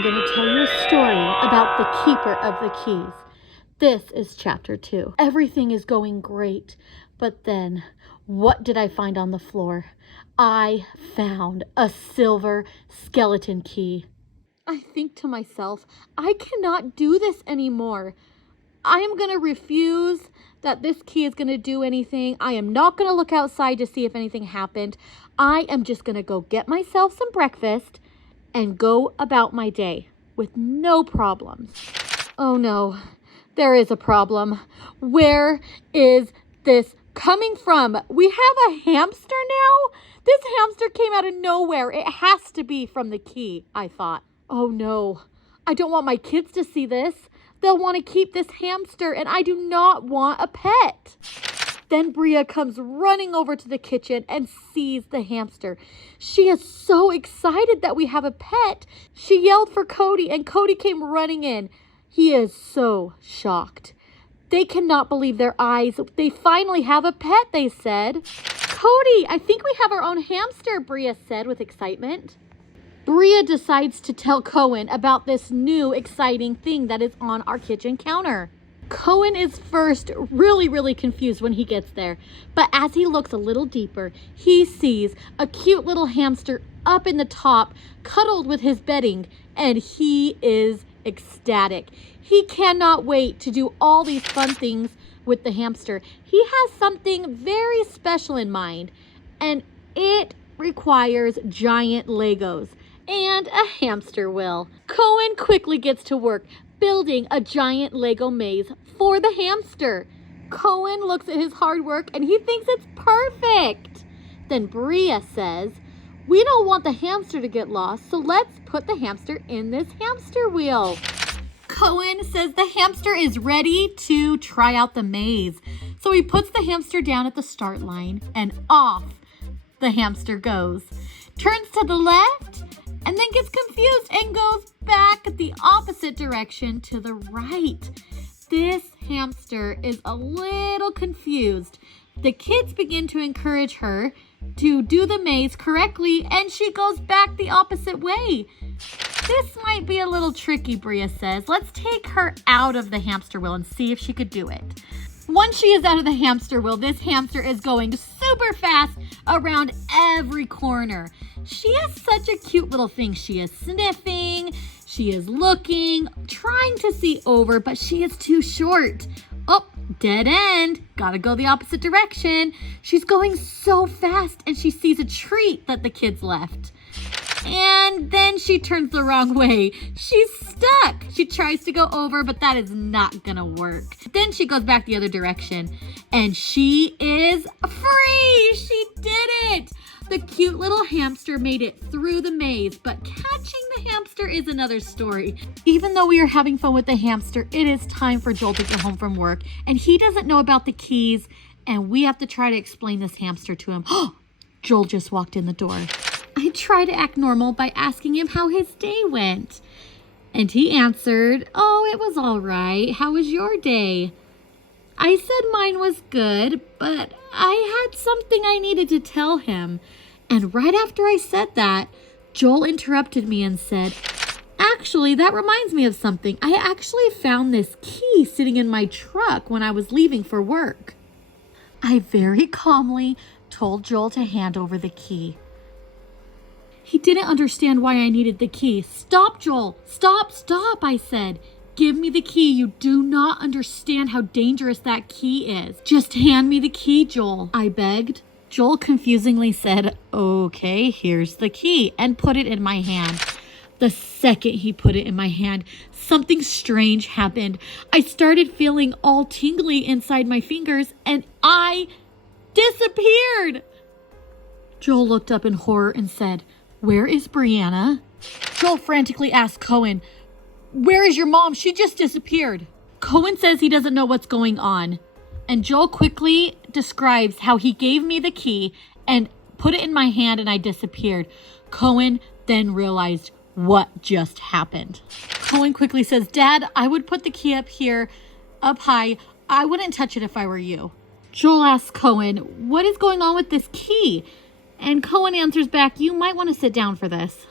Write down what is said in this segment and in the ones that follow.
I'm going to tell you a story about the keeper of the keys. This is chapter 2. Everything is going great, but then what did I find on the floor? I found a silver skeleton key. I think to myself, I cannot do this anymore. I am going to refuse that this key is going to do anything. I am not going to look outside to see if anything happened. I am just going to go get myself some breakfast and go about my day with no problems. Oh no, there is a problem. Where is this coming from? We have a hamster now? This hamster came out of nowhere. It has to be from the key, I thought. Oh no, I don't want my kids to see this. They'll want to keep this hamster, and I do not want a pet. Then Bria comes running over to the kitchen and sees the hamster. She is so excited that we have a pet. She yelled for Cody, and Cody came running in. He is so shocked. They cannot believe their eyes. They finally have a pet, they said. Cody, I think we have our own hamster, Bria said with excitement. Bria decides to tell Cohen about this new exciting thing that is on our kitchen counter. Cohen is first really confused when he gets there, but as he looks a little deeper, he sees a cute little hamster up in the top, cuddled with his bedding, and he is ecstatic. He cannot wait to do all these fun things with the hamster. He has something very special in mind, and it requires giant Legos and a hamster wheel. Cohen quickly gets to work building a giant Lego maze for the hamster. Cohen looks at his hard work and he thinks it's perfect. Then Bria says, we don't want the hamster to get lost, so let's put the hamster in this hamster wheel. Cohen says the hamster is ready to try out the maze. So he puts the hamster down at the start line and off the hamster goes. Turns to the left and then gets confused and goes back the opposite direction to the right. This hamster is a little confused. The kids begin to encourage her to do the maze correctly, and she goes back the opposite way. This might be a little tricky, Bria says. Let's take her out of the hamster wheel and see if she could do it. Once she is out of the hamster wheel, this hamster is going super fast around every corner. She is such a cute little thing. She is sniffing, she is looking, trying to see over, but she is too short. Oh, dead end. Gotta go the opposite direction. She's going so fast and she sees a treat that the kids left. And then she turns the wrong way. She's stuck. She tries to go over, but that is not gonna work. Then she goes back the other direction and she is free. She did it. The cute little hamster made it through the maze, but catching the hamster is another story. Even though we are having fun with the hamster, it is time for Joel to get home from work, and he doesn't know about the keys, and we have to try to explain this hamster to him. Joel just walked in the door. I try to act normal by asking him how his day went. And he answered, oh, it was all right. How was your day? I said mine was good, but I had something I needed to tell him. And right after I said that, Joel interrupted me and said, actually, that reminds me of something. I actually found this key sitting in my truck when I was leaving for work. I very calmly told Joel to hand over the key. He didn't understand why I needed the key. Stop, Joel. Stop, I said. Give me the key. You do not understand how dangerous that key is. Just hand me the key, Joel, I begged. Joel confusingly said, okay, here's the key, and put it in my hand. The second he put it in my hand, something strange happened. I started feeling all tingly inside my fingers, and I disappeared. Joel looked up in horror and said, where is Breanna? Joel frantically asked Cohen, where is your mom? She just disappeared. Cohen says he doesn't know what's going on. And Joel quickly describes how he gave me the key and put it in my hand and I disappeared. Cohen then realized what just happened. Cohen quickly says, Dad, I would put the key up here, up high. I wouldn't touch it if I were you. Joel asks Cohen, what is going on with this key? And Cohen answers back, you might want to sit down for this.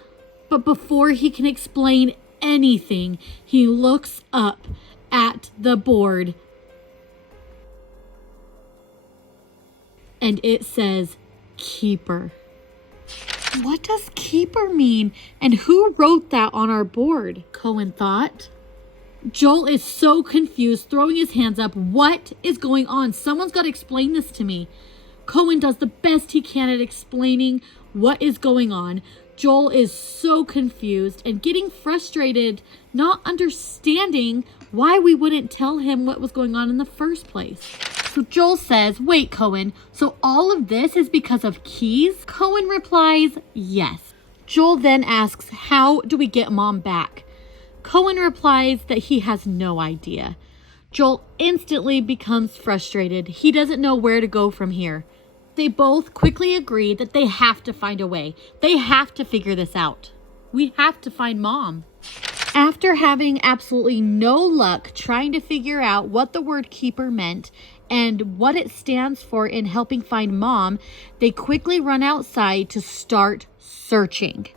But before he can explain anything, he looks up at the board and it says keeper. What does keeper mean? And who wrote that on our board? Cohen thought. Joel is so confused, throwing his hands up. What is going on? Someone's got to explain this to me. Cohen does the best he can at explaining what is going on. Joel is so confused and getting frustrated, not understanding why we wouldn't tell him what was going on in the first place. So Joel says, wait, Cohen, so all of this is because of keys? Cohen replies, yes. Joel then asks, how do we get Mom back? Cohen replies that he has no idea. Joel instantly becomes frustrated. He doesn't know where to go from here. They both quickly agree that they have to find a way. They have to figure this out. We have to find Mom. After having absolutely no luck trying to figure out what the word keeper meant and what it stands for in helping find Mom, they quickly run outside to start searching.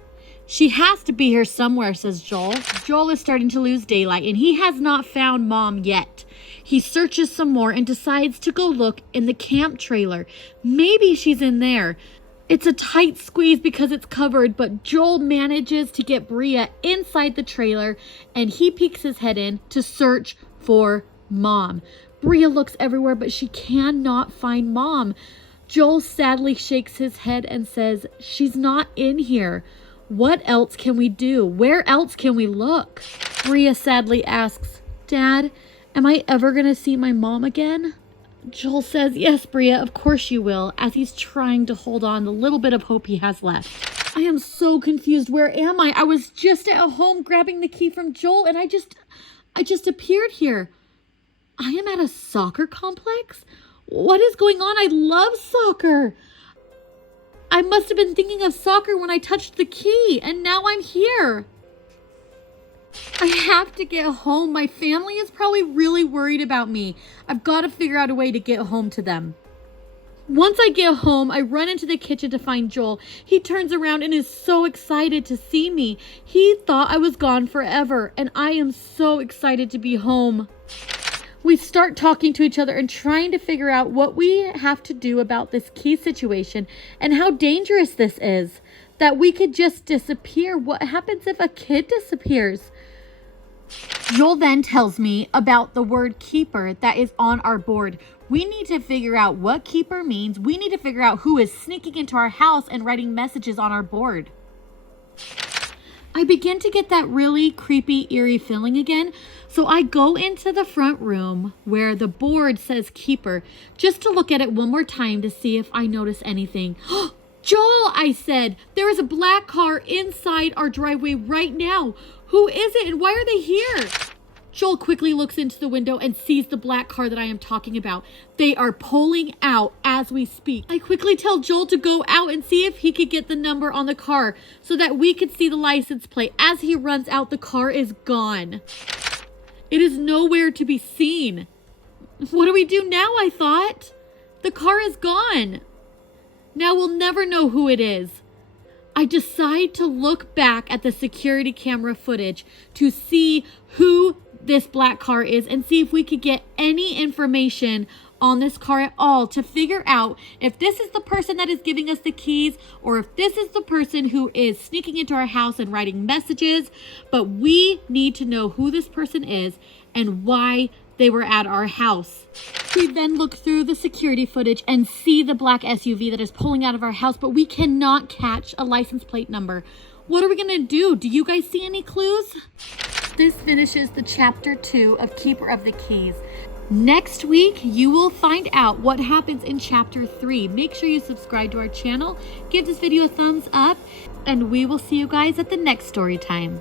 She has to be here somewhere, says Joel. Joel is starting to lose daylight and he has not found Mom yet. He searches some more and decides to go look in the camp trailer. Maybe she's in there. It's a tight squeeze because it's covered, but Joel manages to get Bria inside the trailer and he peeks his head in to search for Mom. Bria looks everywhere, but she cannot find Mom. Joel sadly shakes his head and says, she's not in here. What else can we do? Where else can we look? Bria sadly asks, Dad, am I ever going to see my mom again? Joel says, yes, Bria, of course you will, as he's trying to hold on the little bit of hope he has left. I am so confused. Where am I? I was just at home grabbing the key from Joel and I just appeared here. I am at a soccer complex? What is going on? I love soccer. I must have been thinking of soccer when I touched the key, and now I'm here. I have to get home. My family is probably really worried about me. I've got to figure out a way to get home to them. Once I get home, I run into the kitchen to find Joel. He turns around and is so excited to see me. He thought I was gone forever, and I am so excited to be home. We start talking to each other and trying to figure out what we have to do about this key situation and how dangerous this is. That we could just disappear. What happens if a kid disappears? Joel then tells me about the word keeper that is on our board. We need to figure out what keeper means. We need to figure out who is sneaking into our house and writing messages on our board. I begin to get that really creepy, eerie feeling again. So I go into the front room where the board says keeper just to look at it one more time to see if I notice anything. Joel, I said, there is a black car inside our driveway right now. Who is it and why are they here? Joel quickly looks into the window and sees the black car that I am talking about. They are pulling out as we speak. I quickly tell Joel to go out and see if he could get the number on the car so that we could see the license plate. As he runs out, the car is gone. It is nowhere to be seen. What do we do now, I thought? The car is gone. Now we'll never know who it is. I decide to look back at the security camera footage to see who this black car is and see if we could get any information on this car at all to figure out if this is the person that is giving us the keys or if this is the person who is sneaking into our house and writing messages. But we need to know who this person is and why they were at our house. We then look through the security footage and see the black SUV that is pulling out of our house, but we cannot catch a license plate number. What are we gonna do? Do you guys see any clues? This finishes the chapter 2 of Keeper of the Keys. Next week, you will find out what happens in chapter 3. Make sure you subscribe to our channel, give this video a thumbs up, and we will see you guys at the next story time.